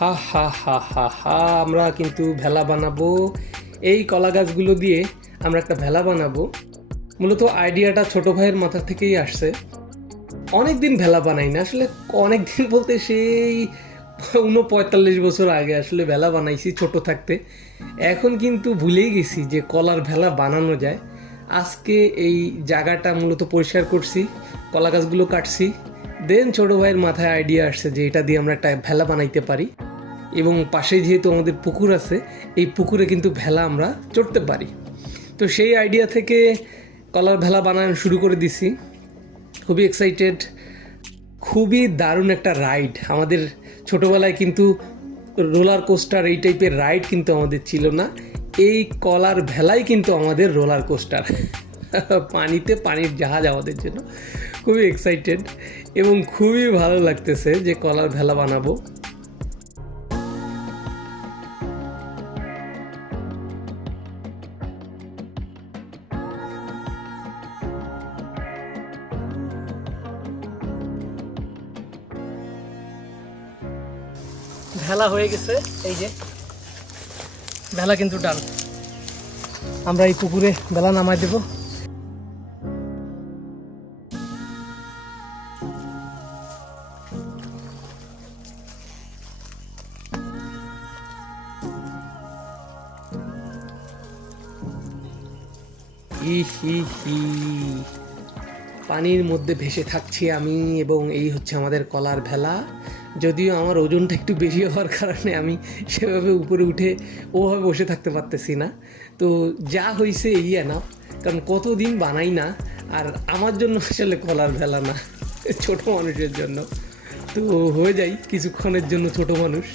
হা হা হা হা হা, আমরা কিন্তু ভেলা বানাবো। এই কলা গাছগুলো দিয়ে আমরা একটা ভেলা বানাবো। মূলত আইডিয়াটা ছোট ভাইয়ের মাথা থেকেই আসছে। অনেক দিন ভেলা বানাই না আসলে, অনেক দিন বলতে সেই ৪৯ বছর আগে আসলে ভেলা বানাইছি ছোট থাকতে। এখন কিন্তু ভুলেই গেছি যে কলার ভেলা বানানো যায়। আজকে এই জায়গাটা মূলত পরিষ্কার করছি, কলা গাছগুলো কাটছি, দেন ছোট ভাইয়ের মাথায় আইডিয়া আসছে যে এটা দিয়ে আমরা একটা ভেলা বানাইতে পারি। এবং পাশে যেহেতু আমাদের পুকুর আছে, এই পুকুরে কিন্তু ভেলা আমরা চড়তে পারি। তো সেই আইডিয়া থেকে কলার ভেলা বানানো শুরু করে দিছি। খুবই এক্সাইটেড, খুবই দারুণ একটা রাইড। আমাদের ছোটোবেলায় কিন্তু রোলার কোস্টার এই টাইপের রাইড কিন্তু আমাদের ছিল না। এই কলার ভেলাই কিন্তু আমাদের রোলার কোস্টার। পানিতে পানির জাহাজ আমাদের জন্য। খুবই এক্সাইটেড এবং খুবই ভালো লাগতেছে যে কলার ভেলা বানাবো। ভেলা হয়ে গেছে, এই যে ভেলা কিন্তু ডান। আমরা এই পুকুরে ভেলা নামাই দেব। পানির মধ্যে ভেসে থাকছি আমি, এবং এই হচ্ছে আমাদের কলার ভেলা। যদিও আমার ওজনটা একটু বেশি হওয়ার কারণে আমি সেভাবে উপরে উঠে ওভাবে বসে থাকতে পারতেছি না। তো যা হয়েছে এই না, কারণ কতদিন বানাই না। আর আমার জন্য আসলে কলার ভেলা না, ছোট মানুষের জন্য। তো হয়ে যাই কিছুক্ষণের জন্য ছোট মানুষ।